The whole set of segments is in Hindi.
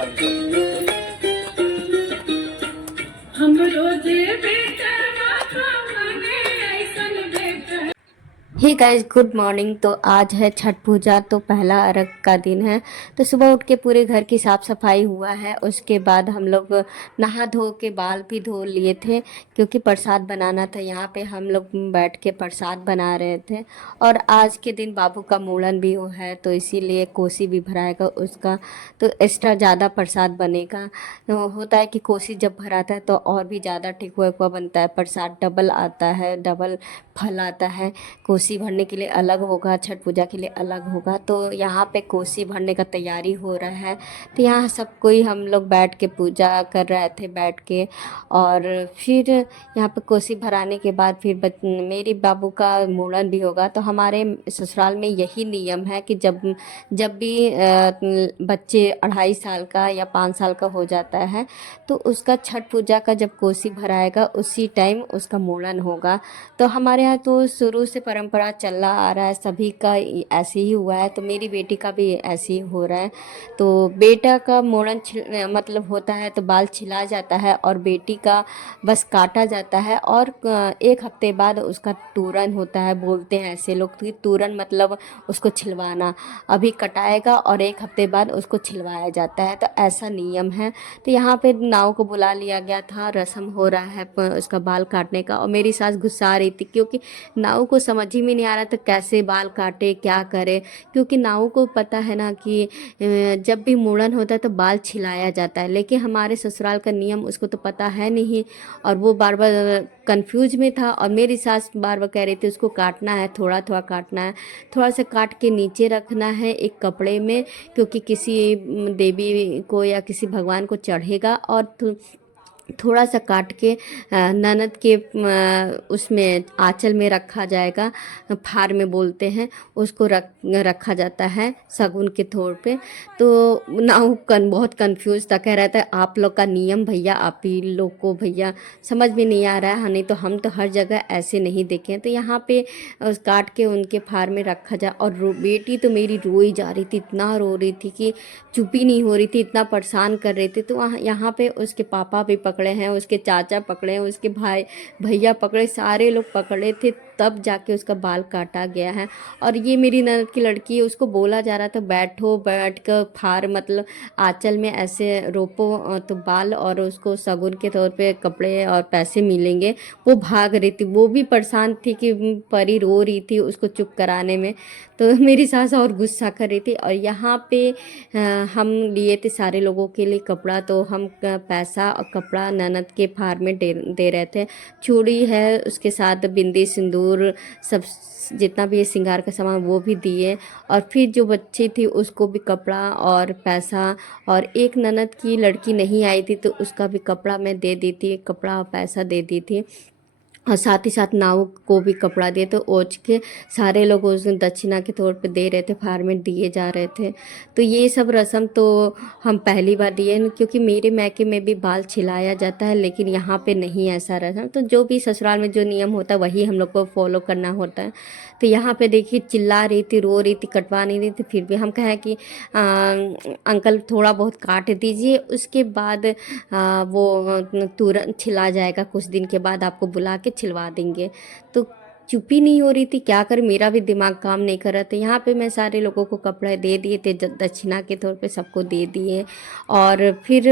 हम रोजे बेचैना खाने ऐसन बेचैन। Hey guys, good morning. तो आज है छठ पूजा, तो पहला अर्घ का दिन है। तो सुबह उठ के पूरे घर की साफ़ सफाई हुआ है। उसके बाद हम लोग नहा धो के बाल भी धो लिए थे, क्योंकि प्रसाद बनाना था। यहाँ पे हम लोग बैठ के प्रसाद बना रहे थे। और आज के दिन बाबू का मुंडन भी हुआ है, तो इसीलिए कोसी भी भराएगा उसका, तो एक्स्ट्रा ज़्यादा प्रसाद बनेगा। तो होता है कि कोसी जब भराता है तो और भी ज़्यादा ठेकुआ वेकुआ बनता है, प्रसाद डबल आता है, डबल फल आता है। कोसी भरने के लिए अलग होगा, छठ पूजा के लिए अलग होगा। तो यहाँ पे कोसी भरने का तैयारी हो रहा है। तो यहाँ सब कोई हम लोग बैठ के पूजा कर रहे थे बैठ के। और फिर यहाँ पे कोसी भराने के बाद फिर मेरी बाबू का मुंडन भी होगा। तो हमारे ससुराल में यही नियम है कि जब जब भी बच्चे 2.5 साल का या 5 साल का हो जाता है, तो उसका छठ पूजा का जब कोसी भराएगा उसी टाइम उसका मुंडन होगा। तो हमारे यहाँ तो शुरू से परंपरा चला आ रहा है, सभी का ऐसे ही हुआ है। तो मेरी बेटी का भी ऐसे ही हो रहा है। तो बेटा का मुंडन मतलब होता है तो बाल छिला जाता है, और बेटी का बस काटा जाता है। और 1 हफ्ते बाद उसका तूरन होता है, बोलते हैं ऐसे लोग कि तूरन मतलब उसको छिलवाना। अभी कटाएगा और 1 हफ्ते बाद उसको छिलवाया जाता है। तो ऐसा नियम है। तो यहाँ पे नाव को बुला लिया गया था, रस्म हो रहा है उसका बाल काटने का। और मेरी सास गुस्सा आ रही थी, क्योंकि नाव को समझ ही में नहीं आ रहा था कैसे बाल काटे, क्या करे। क्योंकि नाव को पता है ना कि जब भी मुंडन होता है तो बाल छिलाया जाता है, लेकिन हमारे ससुराल का नियम उसको तो पता है नहीं। और वो बार बार कंफ्यूज में था। और मेरी सास बार बार कह रही थी उसको काटना है, थोड़ा थोड़ा काटना है, थोड़ा सा काट के नीचे रखना है एक कपड़े में, क्योंकि किसी देवी को या किसी भगवान को चढ़ेगा। और थोड़ा सा काट के ननद के उसमें आंचल में रखा जाएगा, फार में बोलते हैं उसको, रखा जाता है शगुन के तौर पे। तो नाउ बहुत कंफ्यूज था, कह रहा था आप लोग का नियम भैया, आप ही लोग को भैया समझ में नहीं आ रहा है, नहीं तो हम तो हर जगह ऐसे नहीं देखे हैं। तो यहाँ पे काट के उनके फार में रखा जाए। और बेटी तो मेरी रोई जा रही थी, इतना रो रही थी कि चुप ही नहीं हो रही थी, इतना परेशान कर रहे थे। तो वहाँ यहाँ पे उसके पापा भी पकड़े हैं, उसके चाचा पकड़े हैं, उसके भाई भैया पकड़े, सारे लोग पकड़े थे, तब जाके उसका बाल काटा गया है। और ये मेरी ननद की लड़की है, उसको बोला जा रहा था बैठो, बैठ कर फार मतलब आंचल में ऐसे रोपो तो बाल, और उसको शगुन के तौर पे कपड़े और पैसे मिलेंगे। वो भाग रही थी, वो भी परेशान थी कि परी रो रही थी उसको चुप कराने में। तो मेरी सास और गुस्सा कर रही थी। और यहाँ पे हम लिए थे सारे लोगों के लिए कपड़ा, तो हम पैसा और कपड़ा ननद के फार में दे रहे थे। चूड़ी है, उसके साथ बिंदी सिंदूर सब जितना भी श्रृंगार का सामान वो भी दिए। और फिर जो बच्ची थी उसको भी कपड़ा और पैसा, और एक ननद की लड़की नहीं आई थी तो उसका भी कपड़ा मैं दे दी थी, कपड़ा और पैसा दे दी थी। और साथ ही साथ नाव को भी कपड़ा दिए। तो ओझ के सारे लोग उस दिन दक्षिणा के तौर पे दे रहे थे, फार में दिए जा रहे थे। तो ये सब रस्म तो हम पहली बार दिए, क्योंकि मेरे मैके में भी बाल छिलाया जाता है, लेकिन यहाँ पे नहीं ऐसा रस्म। तो जो भी ससुराल में जो नियम होता है वही हम लोग को फॉलो करना होता है। तो यहाँ पे देखिए चिल्ला रही थी, रो रही थी, कटवा नहीं रही थी, फिर भी हम कहें कि अंकल थोड़ा बहुत काट दीजिए, उसके बाद वो तुरंत छिला जाएगा, कुछ दिन के बाद आपको बुला के छिलवा देंगे। तो चुप ही नहीं हो रही थी, क्या कर, मेरा भी दिमाग काम नहीं कर रहा था। यहाँ पे मैं सारे लोगों को कपड़े दे दिए थे, दक्षिणा के तौर पे सबको दे दिए। और फिर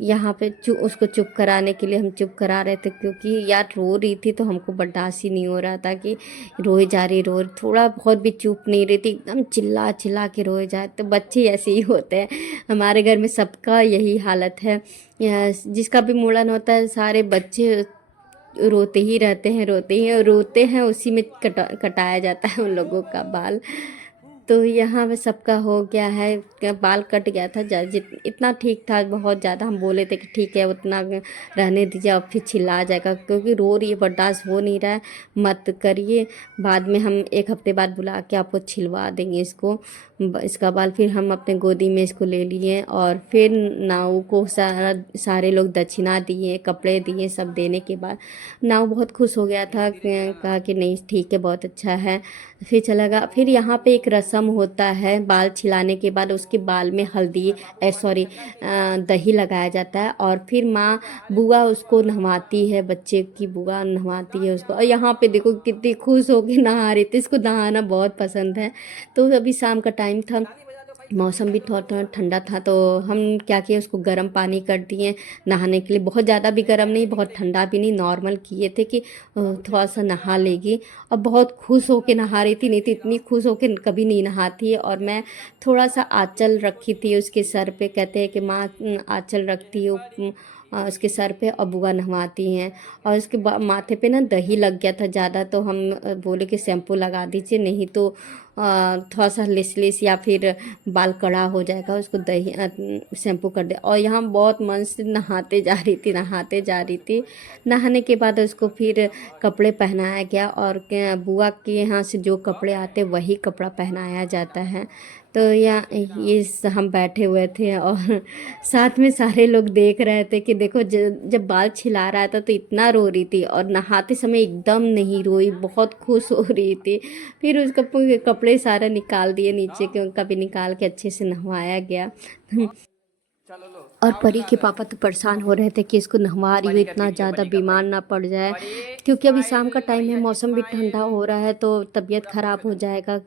यहाँ पे उसको चुप कराने के लिए हम चुप करा रहे थे, क्योंकि यार रो रही थी तो हमको बर्दाश्त ही नहीं हो रहा था कि रोए जा रही, थोड़ा बहुत भी चुप नहीं रही थी, एकदम चिल्ला चिल्ला के रोए जाए। तो बच्चे ऐसे ही होते हैं, हमारे घर में सबका यही हालत है। जिसका भी मुंडन होता है सारे बच्चे रोते ही रहते हैं, रोते ही रोते हैं, उसी में कटाया जाता है उन लोगों का बाल। तो यहाँ पे सबका हो गया है, बाल कट गया था, इतना ठीक था, बहुत ज़्यादा हम बोले थे कि ठीक है उतना रहने दीजिए, अब फिर छिला जाएगा, क्योंकि रो रही है, बर्दाश्त हो नहीं रहा है, मत करिए, बाद में हम 1 हफ्ते बाद बुला के आपको छिलवा देंगे इसका बाल। फिर हम अपने गोदी में इसको ले लिए। और फिर नाव को सारे लोग दक्षिणा दिए, कपड़े दिए, सब देने के बाद नाव बहुत खुश हो गया था, कहा कि नहीं ठीक है बहुत अच्छा है, फिर चला गया। फिर यहाँ पे एक रस्म मौसम होता है बाल छिलाने के बाद उसके बाल में हल्दी सॉरी दही लगाया जाता है और फिर माँ बुआ उसको नहवाती है, बच्चे की बुआ नहवाती है उसको। और यहाँ पे देखो कितनी खुश होके नहा रही थी, इसको नहाना बहुत पसंद है। तो अभी शाम का टाइम था, मौसम भी थोड़ा थोड़ा ठंडा था, तो हम क्या किए उसको गर्म पानी कर दिए नहाने के लिए। बहुत ज़्यादा भी गर्म नहीं, बहुत ठंडा भी नहीं, नॉर्मल किए थे कि थोड़ा सा नहा लेगी। और बहुत खुश होके नहा रही थी, नहीं तो इतनी खुश होके कभी नहीं नहाती है। और मैं थोड़ा सा आंचल रखी थी उसके सर पे, कहते हैं कि माँ आंचल रखती हो उसके सर पे और बुआ नहवाती हैं। और उसके माथे पे ना दही लग गया था ज़्यादा, तो हम बोले कि शैम्पू लगा दीजिए, नहीं तो थोड़ा सा लिस या फिर बाल कड़ा हो जाएगा, उसको दही शैम्पू कर दे। और यहाँ बहुत मन से नहाते जा रही थी, नहाते जा रही थी। नहाने के बाद उसको फिर कपड़े पहनाया गया, और बुआ के यहाँ से जो कपड़े आते वही कपड़ा पहनाया जाता है। तो यहाँ हम बैठे हुए थे और साथ में सारे लोग देख रहे थे कि देखो जब बाल छिला रहा था तो इतना रो रही थी, और नहाते समय एकदम नहीं रोई, बहुत खुश हो रही थी। फिर उसका कपड़े सारा निकाल दिए नीचे के, उनका भी निकाल के अच्छे से नहवाया गया। और परी के पापा तो परेशान हो रहे थे कि इसको नहवा रही हो, इतना ज़्यादा बीमार ना पड़ जाए, क्योंकि अभी शाम का टाइम है, मौसम भी ठंडा हो रहा है तो तबीयत ख़राब हो जाएगा।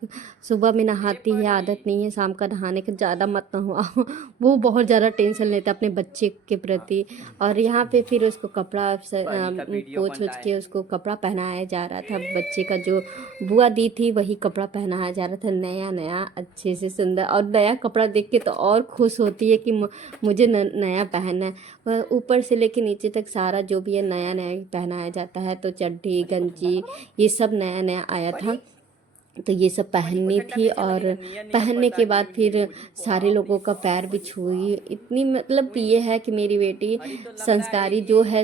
सुबह में नहाती है, आदत नहीं है शाम का नहाने का, ज़्यादा मत नहवाओ। वो बहुत ज़्यादा टेंशन लेता अपने बच्चे के प्रति। और यहाँ पे फिर उसको कपड़ा पोंछ ओछ के उसको कपड़ा पहनाया जा रहा था, बच्चे का जो बुआ दी थी वही कपड़ा पहनाया जा रहा था, नया नया अच्छे से सुंदर। और नया कपड़ा देख के तो और खुश होती है कि मुझे नया पहनना है। वह ऊपर से लेके नीचे तक सारा जो भी है नया नया ही पहनाया जाता है। तो चड्ढी गंजी ये सब नया नया आया था, तो ये सब पहननी थी। और पहनने के बाद फिर सारे लोगों का पैर भी छुई। इतनी मतलब ये है कि मेरी बेटी संस्कारी जो है,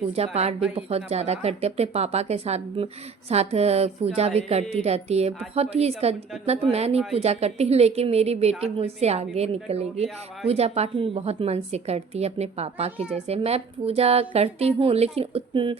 पूजा पाठ भी बहुत ज़्यादा करती है, अपने पापा के साथ साथ पूजा भी करती रहती है। बहुत ही इसका इतना तो मैं नहीं पूजा करती, लेकिन मेरी बेटी मुझसे आगे निकलेगी, पूजा पाठ में बहुत मन से करती है अपने पापा के जैसे। मैं पूजा करती हूँ लेकिन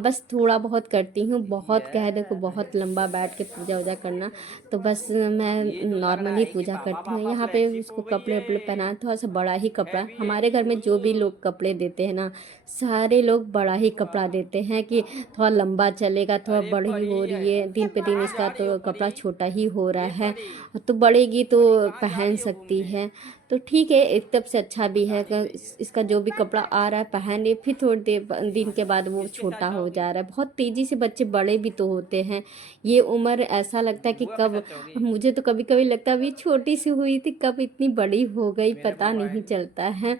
बस थोड़ा बहुत करती हूँ, बहुत कह दे को बहुत लंबा बैठ के पूजा वूजा करना, तो बस मैं नॉर्मली पूजा करती हूँ। यहाँ पे उसको कपड़े वपड़े पहना, थोड़ा सा बड़ा ही कपड़ा, हमारे घर में जो भी लोग कपड़े देते हैं ना, सारे लोग बड़ा ही कपड़ा देते हैं कि थोड़ा लंबा चलेगा, थोड़ा बड़ी हो रही है दिन पे दिन, इसका तो कपड़ा छोटा ही हो रहा है, तो बढ़ेगी तो पहन सकती है। तो ठीक है, एक तरफ से अच्छा भी है कि इसका जो भी कपड़ा आ रहा है पहन ले, फिर थोड़ी देर दिन के बाद वो छोटा हो जा रहा है। बहुत तेज़ी से बच्चे बड़े भी तो होते हैं, ये उम्र ऐसा लगता है कि कब, मुझे तो कभी कभी लगता है अभी छोटी सी हुई थी कब इतनी बड़ी हो गई पता नहीं चलता है।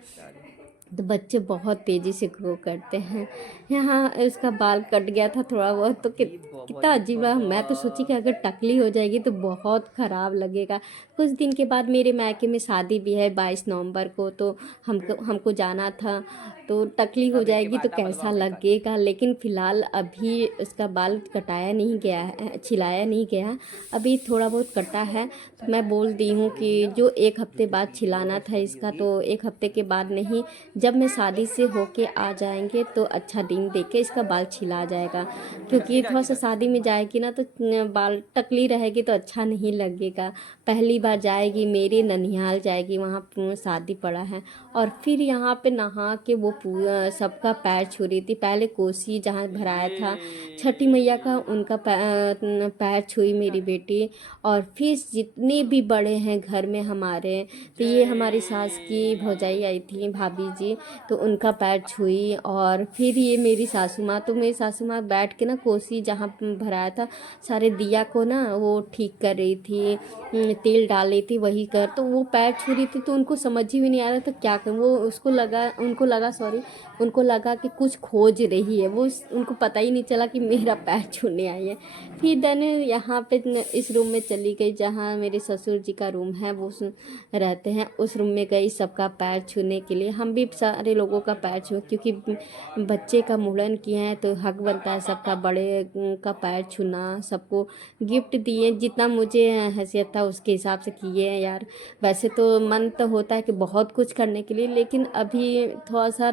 तो बच्चे बहुत तेज़ी से ग्रो करते हैं। यहाँ उसका बाल कट गया था थोड़ा बहुत, तो कितना अजीब लगा। मैं तो सोची कि अगर टकली हो जाएगी तो बहुत ख़राब लगेगा। कुछ दिन के बाद मेरे मायके में शादी भी है 22 नवंबर को, तो हमको जाना था, तो टकली हो जाएगी तो कैसा लगेगा। लेकिन फ़िलहाल अभी उसका बाल कटाया नहीं गया है, छिलाया नहीं गया, अभी थोड़ा बहुत कटा है। तो मैं बोल दी हूँ कि जो 1 हफ्ते बाद छिलाना था इसका, तो 1 हफ्ते के बाद नहीं, जब मैं शादी से होके आ जाएंगे तो अच्छा दिन देख के इसका बाल छिला जाएगा, क्योंकि थोड़ा सा शादी में जाएगी ना तो बाल टकली रहेगी तो अच्छा नहीं लगेगा। पहली बार जाएगी मेरी ननिहाल जाएगी, वहाँ शादी पड़ा है। और फिर यहाँ पे नहा के वो पूरा सबका पैर छू रही थी, पहले कोसी जहाँ भराया था छठी मैया का, उनका पैर छुई मेरी बेटी। और फिर जितने भी बड़े हैं घर में हमारे, तो ये हमारी सास की भौजाई आई थी भाभी जी, तो उनका पैर छुई। और फिर ये मेरी सासू माँ, तो मेरी सासू माँ बैठ के ना कोसी जहाँ भराया था सारे दिया को ना वो ठीक कर रही थी, तेल डाल रही थी, वही कर, तो वो पैर छू रही थी, तो उनको समझ ही नहीं आ रहा था क्या कर। वो उनको लगा कि कुछ खोज रही है, वो उनको पता ही नहीं चला कि मेरा पैर छूने आई है। फिर देन यहाँ पे इस रूम में चली गई जहाँ मेरे ससुर जी का रूम है, वो रहते हैं, उस रूम में गई सबका पैर छूने के लिए। हम भी सारे लोगों का पैर छू, क्योंकि बच्चे का मुंडन किए हैं तो हक बनता है सबका, बड़े का पैर छूना। सबको गिफ्ट दिए, जितना मुझे हैसियत था उसके हिसाब से किए हैं यार। वैसे तो मन तो होता है कि बहुत कुछ करने के लिए, लेकिन अभी थोड़ा सा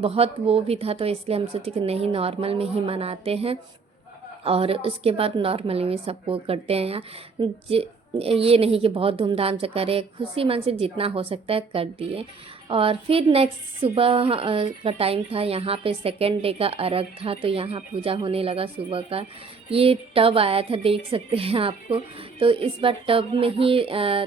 बहुत वो भी था, तो इसलिए हम सोचे कि नहीं नॉर्मल में ही मनाते हैं। और उसके बाद नॉर्मली में सबको करते हैं यार। ये नहीं कि बहुत धूमधाम से करें, खुशी मन से जितना हो सकता है कर दिए। और फिर नेक्स्ट सुबह का टाइम था, यहाँ पे सेकंड डे का अर्घ था, तो यहाँ पूजा होने लगा सुबह का। ये टब आया था, देख सकते हैं आपको। तो इस बार टब में ही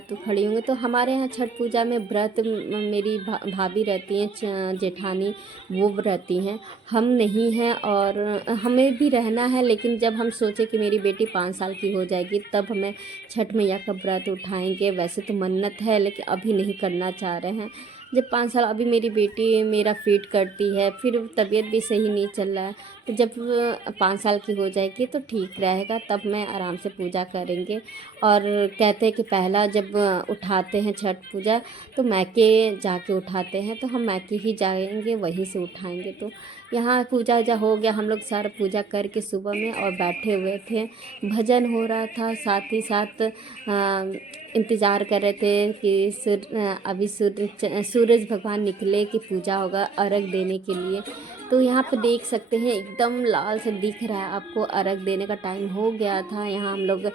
तो खड़ी होंगी। तो हमारे यहाँ छठ पूजा में व्रत मेरी भाभी रहती हैं, जेठानी, वो रहती हैं, हम नहीं हैं। और हमें भी रहना है, लेकिन जब हम सोचे कि मेरी बेटी 5 साल की हो जाएगी तब हमें छठ मैया का व्रत उठाएंगे। वैसे तो मन्नत है, लेकिन अभी नहीं करना चाह रहे हैं। जब 5 साल, अभी मेरी बेटी मेरा फीड करती है, फिर तबीयत भी सही नहीं चल रहा है, तो जब 5 साल की हो जाएगी तो ठीक रहेगा, तब मैं आराम से पूजा करेंगे। और कहते हैं कि पहला जब उठाते हैं छठ पूजा तो मैके जाके उठाते हैं, तो हम मैके ही जाएंगे, वहीं से उठाएंगे। तो यहाँ पूजा वूजा हो गया, हम लोग सारा पूजा करके सुबह में और बैठे हुए थे, भजन हो रहा था, साथ ही साथ इंतज़ार कर रहे थे कि अभी सूरज भगवान निकले कि पूजा होगा अर्घ देने के लिए। तो यहाँ पे देख सकते हैं एकदम लाल से दिख रहा है आपको, अर्घ देने का टाइम हो गया था। यहाँ हम लोग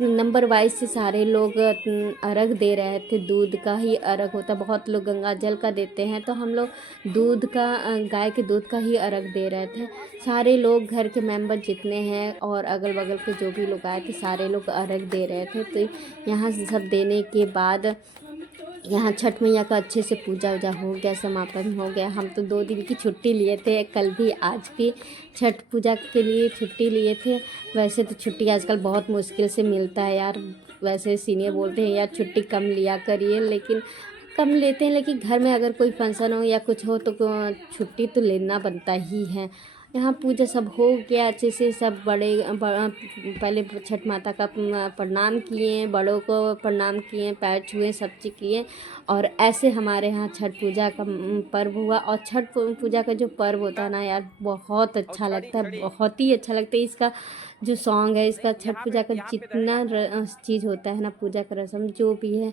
नंबर वाइज से सारे लोग अर्घ दे रहे थे। दूध का ही अर्घ होता, बहुत लोग गंगा जल का देते हैं, तो हम लोग दूध का, गाय के दूध का ही अर्घ दे रहे थे। सारे लोग, घर के मेंबर जितने हैं और अगल बगल के जो भी लोग आए थे, सारे लोग अर्घ दे रहे थे। तो यहाँ से सब देने के बाद यहाँ छठ मैया का अच्छे से पूजा वूजा हो गया, समापन हो गया। हम तो 2 दिन की छुट्टी लिए थे, कल भी आज भी छठ पूजा के लिए छुट्टी लिए थे। वैसे तो छुट्टी आजकल बहुत मुश्किल से मिलता है यार, वैसे सीनियर बोलते हैं यार छुट्टी कम लिया करिए, लेकिन कम लेते हैं, लेकिन घर में अगर कोई फंक्शन हो या कुछ हो तो छुट्टी तो लेना बनता ही है। यहाँ पूजा सब हो गया अच्छे से, सब पहले छठ माता का प्रणाम किए, बड़ों को प्रणाम किए, पैर छुए, सब चीज़ किए। और ऐसे हमारे यहाँ छठ पूजा का पर्व हुआ। और छठ पूजा का जो पर्व होता है ना यार, बहुत अच्छा लगता है, बहुत ही अच्छा लगता है। इसका जो सॉन्ग है, इसका छठ पूजा का जितना चीज़ होता है ना, पूजा का रस्म जो भी है,